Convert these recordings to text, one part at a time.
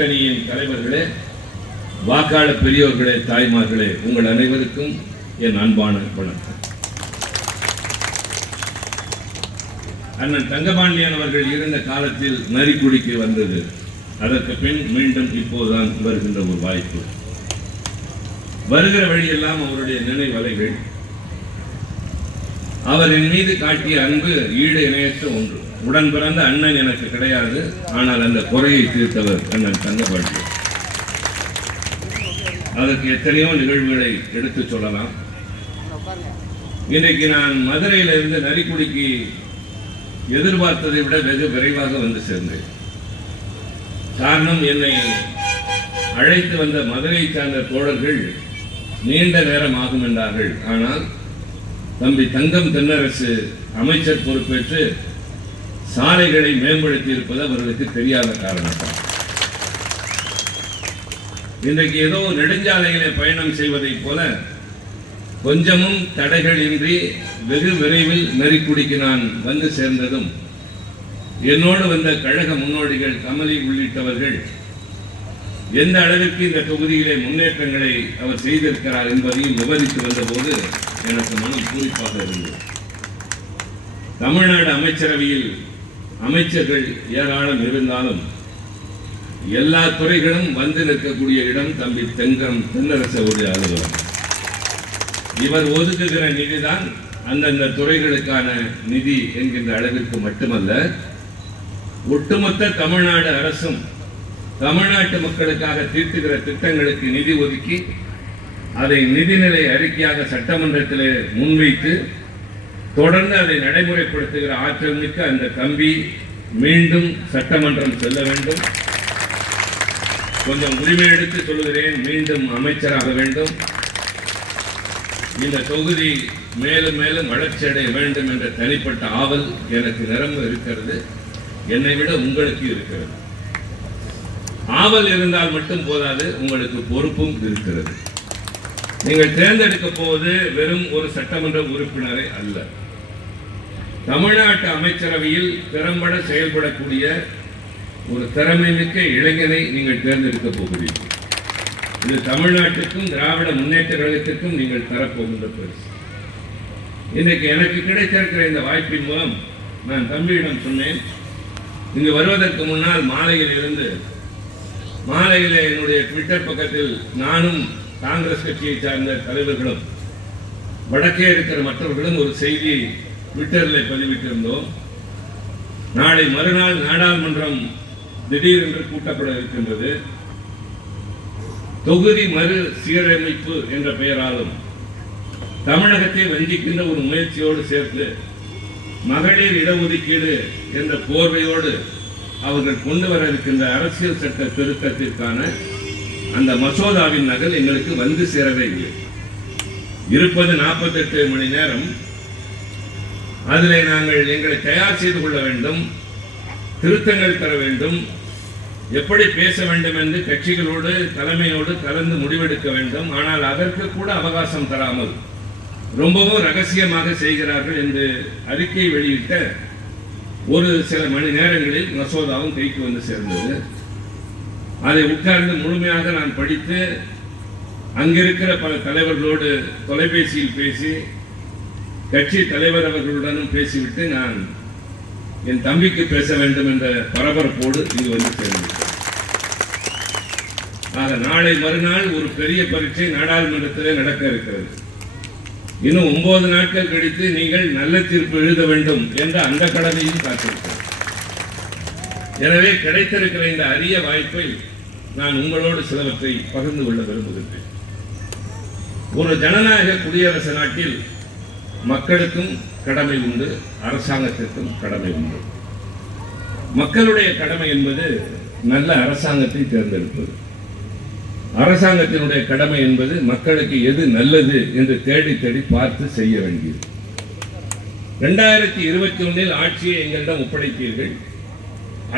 கூட்டணியின் தலைவர்களே, வாக்காளர் பெரியோர்களே, தாய்மார்களே, உங்கள் அனைவருக்கும் என் அன்பான வணக்கம். அண்ணன் தங்கபாண்டியன் அவர்கள் இருந்த காலத்தில் நரிக்குடிக்கு வந்தது. அதற்கு பின் மீண்டும் இப்போதுதான் வருகின்ற ஒரு வாய்ப்பு. வருகிற வழியெல்லாம் அவருடைய நினைவலைகள், அவர் என் மீது காட்டிய அன்பு ஈடு இணையற்ற ஒன்று. உடன் பிறந்த அண்ணன் எனக்கு கிடையாது, ஆனால் அந்த குறையை தீர்த்தவர் அண்ணன் தங்கபாண்டியன். அதற்கு எத்தனையோ நிகழ்வுகளை எடுத்து சொல்லலாம். இன்றைக்கு நான் மதுரையிலிருந்து நரிக்குடிக்கு எதிர்பார்த்ததை விட வெகு விரைவாக வந்து சேர்ந்தேன். காரணம், என்னை அழைத்து வந்த மதுரை சார்ந்த தோழர்கள் நீண்ட நேரம் ஆகும் என்றார்கள். ஆனால் தம்பி தங்கம் தென்னரசு அமைச்சர் பொறுப்பேற்று சாலைகளை மேம்படுத்தி இருப்பது அவர்களுக்கு தெரியாத காரணத்தால் இன்றைக்கு ஏதோ நெடுஞ்சாலைகளை பயணம் செய்வதைப் போல கொஞ்சமும் தடைகள் இன்றி வெகு விரைவில் நரிக்குடிக்கு நான் வந்து சேர்ந்ததும் என்னோடு வந்த கழக முன்னோடிகள் கமலி உள்ளிட்டவர்கள் எந்த அளவிற்கு இந்த தொகுதியிலே முன்னேற்றங்களை அவர் செய்திருக்கிறார் என்பதையும் விவரித்து வந்தபோது எனக்கு மனம் பூரிப்பாக இருந்தது. தமிழ்நாடு அமைச்சரவையில் அமைச்சர்கள் ஏராளம் இருந்தாலும் எல்லா துறைகளும் வந்து நிற்கக்கூடிய இடம் தம்பி தென்னரசுடைய அலுவலகம். இவர் ஒதுக்குகிற நிதிதான் அந்தந்த துறைகளுக்கான நிதி என்கின்ற அளவிற்கு மட்டுமல்ல, ஒட்டுமொத்த தமிழ்நாடு அரசும் தமிழ்நாட்டு மக்களுக்காக தீர்த்துகிற திட்டங்களுக்கு நிதி ஒதுக்கி அதை நிதிநிலை அறிக்கையாக சட்டமன்றத்தில் முன்வைத்து தொடர்ந்து அதை நடைமுறைப்படுத்துகிற ஆற்றல் மிக்க அந்த தம்பி மீண்டும் சட்டமன்றம் செல்ல வேண்டும். கொஞ்சம் உரிமை எடுத்து சொல்லுகிறேன், மீண்டும் அமைச்சராக வேண்டும். இந்த தொகுதி மேலும் மேலும் வளர்ச்சி அடைய வேண்டும் என்ற தனிப்பட்ட ஆவல் எனக்கு நிரம்ப இருக்கிறது. என்னை விட உங்களுக்கு இருக்கிறது. ஆவல் இருந்தால் மட்டும் போதாது, உங்களுக்கு பொறுப்பும் இருக்கிறது. நீங்கள் தேர்ந்தெடுக்க போவது வெறும் ஒரு சட்டமன்ற உறுப்பினரை அல்ல, தமிழ்நாட்டு அமைச்சரவையில் திறம்பட செயல்படக்கூடிய ஒரு திறமை மிக்க இளைஞனை நீங்கள் தேர்ந்தெடுக்க போகிறீர்கள். இது தமிழ்நாட்டுக்கும் திராவிட முன்னேற்ற கழகத்திற்கும் நீங்கள் தரப்போகின்ற பரிசு. இன்றைக்கு எனக்கு கிடைத்திருக்கிற இந்த வாய்ப்பின் மூலம் நான் தம்பியிடம் சொன்னேன், இங்கு வருவதற்கு முன்னால் மாலையில் என்னுடைய ட்விட்டர் பக்கத்தில் நானும் காங்கிரஸ் கட்சியை சார்ந்த தலைவர்களும் வடக்கே இருக்கிற மற்றவர்களும் ஒரு செய்தி ட்விட்டரில் பதிவிட்டிருந்தோம். நாளை மறுநாள் நாடாளுமன்றம் திடீரென்று கூட்டப்பட இருக்கின்றது. தொகுதி மறு சீரமைப்பு என்ற பெயராலும் தமிழகத்தை வஞ்சிக்கின்ற ஒரு முயற்சியோடு சேர்த்து மகளிர் இடஒதுக்கீடு என்ற போர்வையோடு அவர்கள் கொண்டு வர இருக்கின்ற அரசியல் சட்ட திருத்தத்திற்கான அந்த மசோதாவின் நகல் எங்களுக்கு வந்து சேரவே இல்லை. இருப்பது 48 மணி நேரம். அதில் நாங்கள் எங்களை தயார் செய்து கொள்ள வேண்டும், திருத்தங்கள் தர வேண்டும், எப்படி பேச வேண்டும் என்று கட்சிகளோடு தலைமையோடு கலந்து முடிவெடுக்க வேண்டும். ஆனால் அதற்கு கூட அவகாசம் தராமல் ரொம்பவும் ரகசியமாக செய்கிறார்கள் என்று அறிக்கை வெளியிட்ட ஒரு சில மணி நேரங்களில் மசோதாவும் கைக்கு வந்து சேர்ந்தது. அதை உட்கார்ந்து முழுமையாக நான் படித்து அங்கிருக்கிற பல தலைவர்களோடு தொலைபேசியில் பேசி கட்சி தலைவர் அவர்களுடனும் பேசிவிட்டு நான் என் தம்பிக்கு பேச வேண்டும் என்ற பரபரப்போடு இங்கு வந்து சேர்ந்தேன். ஆக நாளை மறுநாள் ஒரு பெரிய பரீட்சை நாடாளுமன்றத்திலே நடக்க இருக்கிறது. இன்னும் 9 நாட்கள் கழித்து நீங்கள் நல்ல தீர்ப்பு எழுத வேண்டும் என்ற அந்த கடமையும் காத்திருக்கிறேன். எனவே கிடைத்திருக்கிற இந்த அரிய வாய்ப்பை நான் உங்களோடு சிலவற்றை பகிர்ந்து கொள்ள விரும்புகின்றேன். ஒரு ஜனநாயக குடியரசு நாட்டில் மக்களுக்கும் கடமை உண்டு, அரசாங்கத்திற்கும் கடமை உண்டு. மக்களுடைய கடமை என்பது நல்ல அரசாங்கத்தை தேர்ந்தெடுப்பது. அரசாங்கத்தினுடைய கடமை என்பது மக்களுக்கு எது நல்லது என்று தேடி தேடி பார்த்து செய்ய வேண்டியது. 2021 ஆட்சியை எங்களிடம் ஒப்படைத்தீர்கள்.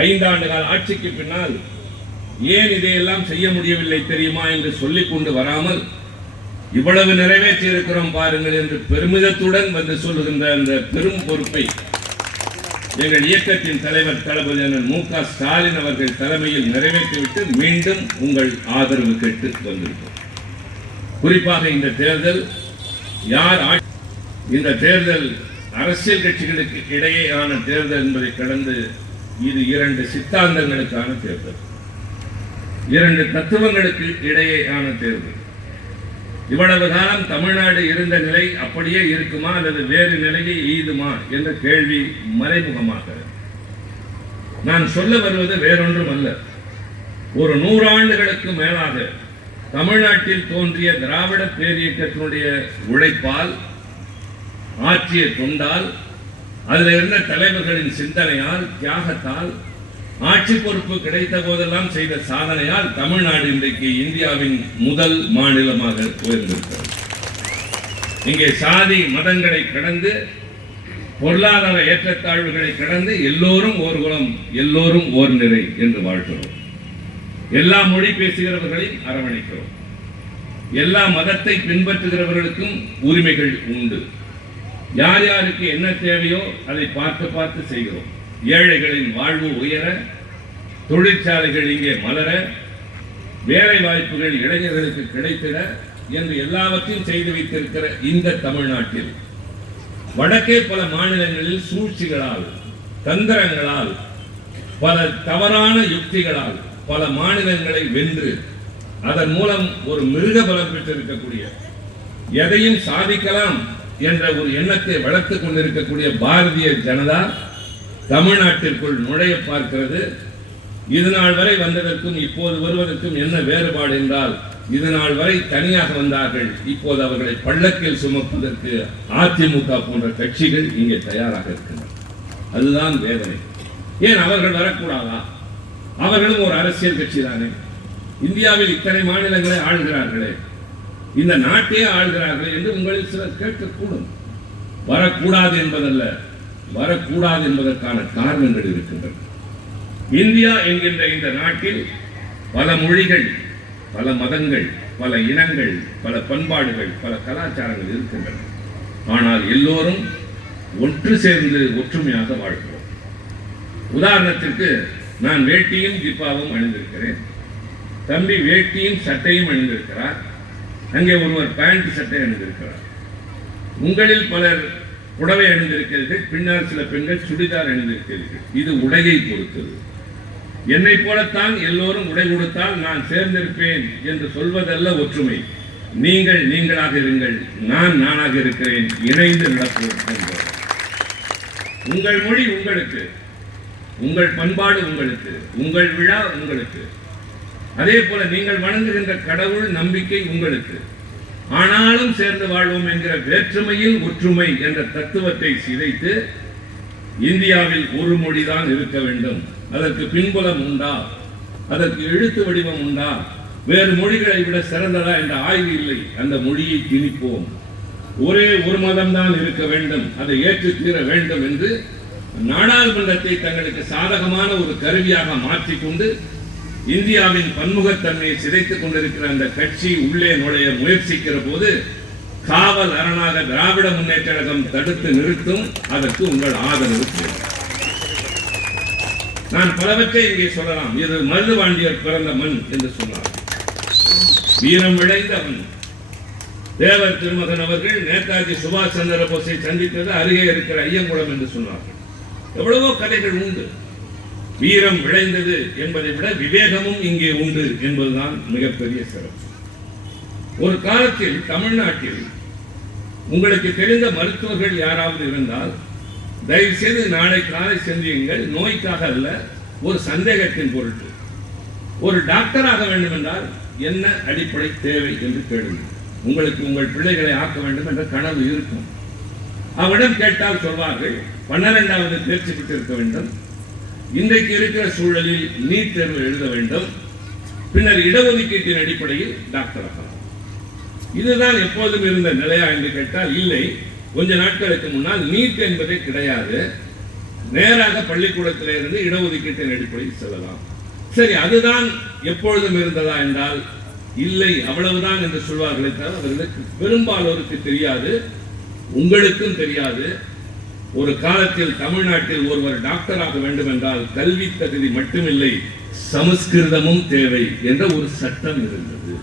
5 ஆண்டு கால ஆட்சிக்கு பின்னால் ஏன் இதையெல்லாம் செய்ய முடியவில்லை தெரியுமா என்று சொல்லிக் கொண்டு வராமல் இவ்வளவு நிறைவேற்றி இருக்கிறோம் பாருங்கள் என்று பெருமிதத்துடன் வந்து சொல்லுகின்ற அந்த பெரும் பொறுப்பை எங்கள் இயக்கத்தின் தலைவர் தளபதி மு.க. ஸ்டாலின் அவர்கள் தலைமையில் நிறைவேற்றிவிட்டு மீண்டும் உங்கள் ஆதரவு கேட்டு வந்திருக்கிறோம். குறிப்பாக இந்த தேர்தல் இந்த தேர்தல் அரசியல் கட்சிகளுக்கு இடையேயான தேர்தல் என்பதை கடந்து இது 2 சித்தாந்தங்களுக்கான தேர்தல், 2 தத்துவங்களுக்கு இடையேயான தேர்தல். இவ்வளவு காலம் தமிழ்நாடு இருந்த நிலை அப்படியே இருக்குமா அல்லது வேறு நிலையை எய்துமா என்ற கேள்வி மறைமுகமாக. நான் சொல்ல வருவது வேறொன்றும் அல்ல. ஒரு 100 ஆண்டுகளுக்கு மேலாக தமிழ்நாட்டில் தோன்றிய திராவிட பேரியக்கத்தினுடைய உழைப்பால், ஆற்றிய தொண்டால், அதில் இருந்த தலைவர்களின் சிந்தனையால், தியாகத்தால், ஆட்சி பொறுப்பு கிடைத்த போதெல்லாம் செய்த சாதனையால் தமிழ்நாடு இன்றைக்கு இந்தியாவின் முதல் மாநிலமாக உயர்ந்திருக்கிறது. இங்கே சாதி மதங்களை கடந்து, பொருளாதார ஏற்றத்தாழ்வுகளை கடந்து எல்லோரும் ஓர் குலம், எல்லோரும் ஓர் நிறை என்று வாழ்கிறோம். எல்லா மொழி பேசுகிறவர்களையும் அரவணைக்கிறோம். எல்லா மதத்தை பின்பற்றுகிறவர்களுக்கும் உரிமைகள் உண்டு. யார் யாருக்கு என்ன தேவையோ அதை பார்த்து பார்த்து செய்கிறோம். ஏழைகளின் வாழ்வு உயர, தொழிற்சாலைகள் இங்கே மலர, வேலை வாய்ப்புகள் இளைஞர்களுக்கு கிடைத்திட என்று எல்லாவற்றையும் செய்து வைத்திருக்கிற இந்த தமிழ்நாட்டில் வடக்கே பல மாநிலங்களில் சூழ்ச்சிகளால், தந்திரங்களால், பல தவறான யுக்திகளால் பல மாநிலங்களை வென்று அதன் மூலம் ஒரு மிருக பலம் பெற்றிருக்கக்கூடிய, எதையும் சாதிக்கலாம் என்ற ஒரு எண்ணத்தை வளர்த்துக் கொண்டிருக்கக்கூடிய பாரதிய ஜனதா தமிழ்நாட்டிற்குள் நுழைய பார்க்கிறது. இதுநாள் வரை வந்ததற்கும் இப்போது வருவதற்கும் என்ன வேறுபாடு என்றால், இதுநாள் வரை தனியாக வந்தார்கள், இப்போது அவர்களை பள்ளக்கில் சுமப்பதற்கு அதிமுக போன்ற கட்சிகள் இங்கே தயாராக இருக்கின்றன. அதுதான் வேதனை. ஏன் அவர்கள் வரக்கூடாதா? அவர்களும் ஒரு அரசியல் கட்சி தானே. இந்தியாவில் இத்தனை மாநிலங்களை ஆளுகிறார்களே, இந்த நாட்டையே ஆளுகிறார்கள் என்று உங்களில் சிலர் கேட்கக்கூடும். வரக்கூடாது என்பதல்ல, வரக்கூடாது என்பதற்கான காரணங்கள் இருக்கின்றன. இந்தியா என்கின்ற இந்த நாட்டில் பல மொழிகள், பல மதங்கள், பல இனங்கள், பல பண்பாடுகள், பல கலாச்சாரங்கள் இருக்கின்றன. ஆனால் எல்லோரும் ஒன்று சேர்ந்து ஒற்றுமையாக வாழ்கிறோம். உதாரணத்திற்கு நான் வேட்டியும் ஜிப்பாவும் அணிந்திருக்கிறேன். தம்பி வேட்டியும் சட்டையும் அணிந்திருக்கிறார். அங்கே ஒருவர் பேண்ட் சட்டை அணிந்திருக்கிறார். உங்களில் பலர் புடவை அணிந்திருக்கிறீர்கள், பின்னால் சில பெண்கள் சுடிதார் அணிந்திருக்கிறீர்கள். இது உடையை பொறுத்தது. என்னை போலத்தான் எல்லோரும் உடை கொடுத்தால் நான் சேர்ந்திருப்பேன் என்று சொல்வதல்ல ஒற்றுமை. நீங்கள் நீங்களாக இருங்கள், நான் நானாக இருக்கிறேன், இணைந்து நடப்போம் என்பது. உங்கள் மொழி உங்களுக்கு, உங்கள் பண்பாடு உங்களுக்கு, உங்கள் விழா உங்களுக்கு, அதே போல நீங்கள் வணங்குகின்ற கடவுள் நம்பிக்கை உங்களுக்கு. ஆனாலும் சேர்ந்து வாழ்வோம் என்கிற வேற்றுமையில் ஒற்றுமை என்ற தத்துவத்தை சிதைத்து இந்தியாவில் ஒரு மொழிதான் இருக்க வேண்டும், அதற்கு பின்புலம் உண்டா, அதற்கு எழுத்து வடிவம் உண்டா, வேறு மொழிகளை விட சிறந்ததா என்ற ஆய்வு இல்லை. அந்த மொழியை திணிப்போம், ஒரே ஒரு மதம்தான் இருக்க வேண்டும், அதை ஏற்று தீர வேண்டும் என்று நாடாளுமன்றத்தை தங்களுக்கு சாதகமான ஒரு கருவியாக மாற்றிக்கொண்டு இந்தியாவின் பன்முகத்தன்மையை சிதைத்துக் கொண்டிருக்கிற அந்த கட்சி உள்ளே நுழைய முயற்சிக்கிற போது காவல் அரணாக திராவிட முன்னேற்ற கழகம் தடுத்து நிறுத்தும். அதற்கு உங்கள் ஆதரவு தேவை. நான் பலவற்றை இங்கே சொல்லலாம். இது மருதுபாண்டியர் பிறந்த மண் என்று சொன்னார். வீரம் விளைந்த மண். தேவர் திருமகன் அவர்கள் நேதாஜி சுபாஷ் சந்திர போஸை சந்தித்தது அருகே இருக்கிற ஐயங்குளம் என்று சொன்னார்கள். எவ்வளவோ கதைகள் உண்டு. வீரம் விளைந்தது என்பதை விட விவேகமும் இங்கே உண்டு என்பதுதான் மிகப்பெரிய சிறப்பு. ஒரு காலத்தில் தமிழ்நாட்டில் உங்களுக்கு தெரிந்த மருத்துவர்கள் யாராவது இருந்தால் தயவு செய்து நாளை காலை சென்றியுங்கள். நோய்க்காக அல்ல, ஒரு சந்தேகத்தின் பொருட்டு. ஒரு டாக்டராக வேண்டும் என்றால் என்ன அடிப்படை தேவை என்று கேளுங்கள். உங்களுக்கு உங்கள் பிள்ளைகளை ஆக்க வேண்டும் என்ற கனவு இருக்கும். அவரிடம் கேட்டால் சொல்வார்கள், 12வது தேர்ச்சி பெற்றிருக்க வேண்டும், இன்றைக்கு இருக்கிற சூழலில் நீட் தேர்வு எழுத வேண்டும், பின்னர் இடஒதுக்கீட்டின் அடிப்படையில் டாக்டர் ஆகலாம். இதுதான் எப்போதும் இருந்த நிலையா என்று கேட்டால் இல்லை. கொஞ்ச நாட்களுக்கு முன்னால் நீட் என்பதே கிடையாது, நேராக பள்ளிக்கூடத்தில் இருந்து இடஒதுக்கீட்டின் அடிப்படையில் செல்லலாம். சரி, அதுதான் எப்பொழுதும் இருந்ததா என்றால் இல்லை, அவ்வளவுதான் என்று சொல்வார்களே தவிர அவர்களுக்கு பெரும்பாலோருக்கு தெரியாது, உங்களுக்கும் தெரியாது. ஒரு காலத்தில் தமிழ்நாட்டில் ஒருவர் டாக்டராக வேண்டும் என்றால் கல்வி தகுதி மட்டுமில்லை, சமஸ்கிருதமும் தேவை என்ற ஒரு சட்டம் இருந்தது.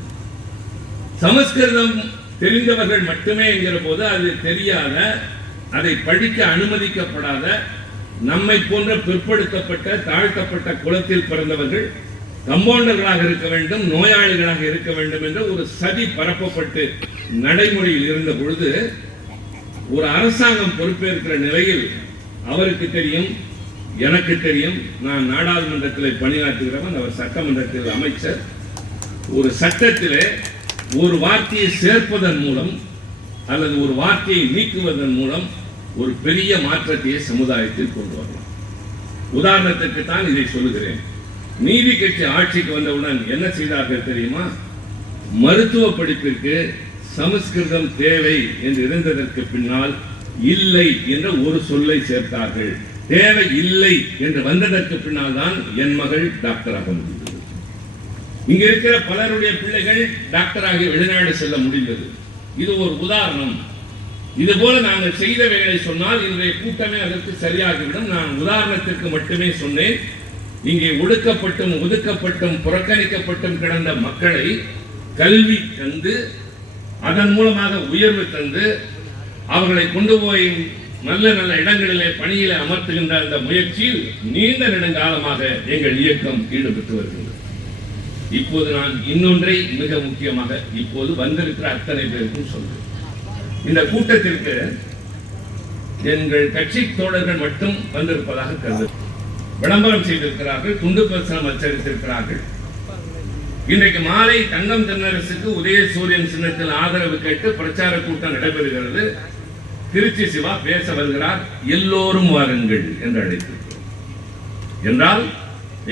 சமஸ்கிருதம் தெரிந்தவர்கள் மட்டுமே என்கிற போது அது தெரியாத, அதை படிக்க அனுமதிக்கப்படாத, நம்மை போன்ற பிற்படுத்தப்பட்ட தாழ்த்தப்பட்ட குலத்தில் பிறந்தவர்கள் கம்பவுண்டர்களாக இருக்க வேண்டும், நோயாளிகளாக இருக்க வேண்டும் என்ற ஒரு சதி பரப்பப்பட்டு நடைமுறையில் இருந்த பொழுது ஒரு அரசாங்கம் பொறுப்பேற்கிற நிலையில் அவருக்கு தெரியும், எனக்கு தெரியும், நான் நாடாளுமன்றத்தில் பணியாற்றுகிறவன், அவர் சட்டமன்றத்தில் அமைச்சர். ஒரு சட்டத்திலே ஒரு வார்த்தையை சேர்ப்பதன் மூலம் அல்லது ஒரு வார்த்தையை நீக்குவதன் மூலம் ஒரு பெரிய மாற்றத்தையே சமுதாயத்தில் கொண்டு வரலாம். உதாரணத்திற்கு தான் இதை சொல்லுகிறேன். நீதி கட்சி ஆட்சிக்கு வந்தவுடன் என்ன செய்தார்கள் தெரியுமா? மருத்துவ படிப்பிற்கு சமஸ்கிருதம் தேவை என்று இருந்ததற்கு பின்னால் இல்லை என்ற ஒரு சொல்லை சேர்த்தார்கள். தேவை இல்லை என்று வந்ததற்கு பின்னால் தான் என் மகள் டாக்டராக முடிந்தது. இங்க இருக்கிற பலருடைய பிள்ளைகள் டாக்டராகி வெளிநாடு செல்ல முடிந்தது. இது ஒரு உதாரணம். இது போல நாங்கள் செய்த வேலை சொன்னால் இன்றைய கூட்டமே அதற்கு சரியாகிவிடும். நான் உதாரணத்திற்கு மட்டுமே சொன்னேன். இங்கே ஒடுக்கப்பட்டும் ஒதுக்கப்பட்டும் புறக்கணிக்கப்பட்டும் கிடந்த மக்களை கல்வி தந்து அதன் மூலமாக உயர்வு தந்து அவர்களை கொண்டு போய் நல்ல நல்ல இடங்களிலே பணியில அமர்த்துகின்ற அந்த முயற்சியில் நீண்ட நெடுங்காலமாக எங்கள் இயக்கம் ஈடுபட்டு வருகின்றது. இப்போது நான் இன்னொன்றை மிக முக்கியமாக இப்போது வந்திருக்கிற அத்தனை பேருக்கும் சொல்றேன். இந்த கூட்டத்திற்கு எங்கள் கட்சி தோழர்கள் மட்டும் வந்திருப்பதாக கருது. விளம்பரம் செய்திருக்கிறார்கள், துண்டு பிரசுரம் அச்சடித்திருக்கிறார்கள். இன்றைக்கு மாலை தங்கம் தென்னரசுக்கு உதயசூரியன் சின்னத்தில் ஆதரவு கேட்டு பிரச்சார கூட்டம் நடைபெறுகிறது. திருச்சி சிவா பேச வருகிறார். எல்லோரும் வாருங்கள் என்று அழைத்திருக்கிறோம். என்றால்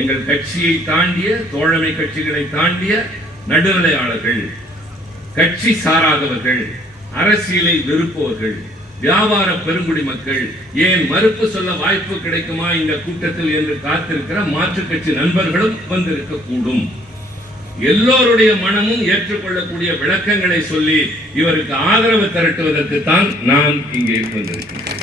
எங்கள் கட்சியை தாண்டிய, தோழமை கட்சிகளை தாண்டிய நடுநிலையாளர்கள், கட்சி சாராதவர்கள், அரசியலை விரும்புவர்கள், வியாபார பெருங்குடி மக்கள், ஏன் மறுப்பு சொல்ல வாய்ப்பு கிடைக்குமா இந்த கூட்டத்தில் என்று காத்திருக்கிற மாற்றுக் கட்சி நண்பர்களும் வந்திருக்க கூடும். எல்லோருடைய மனமும் ஏற்றுக்கொள்ளக்கூடிய விளக்கங்களை சொல்லி இவருக்கு ஆதரவு திரட்டுவதற்கு தான் நான் இங்கே வந்திருக்கிறேன்.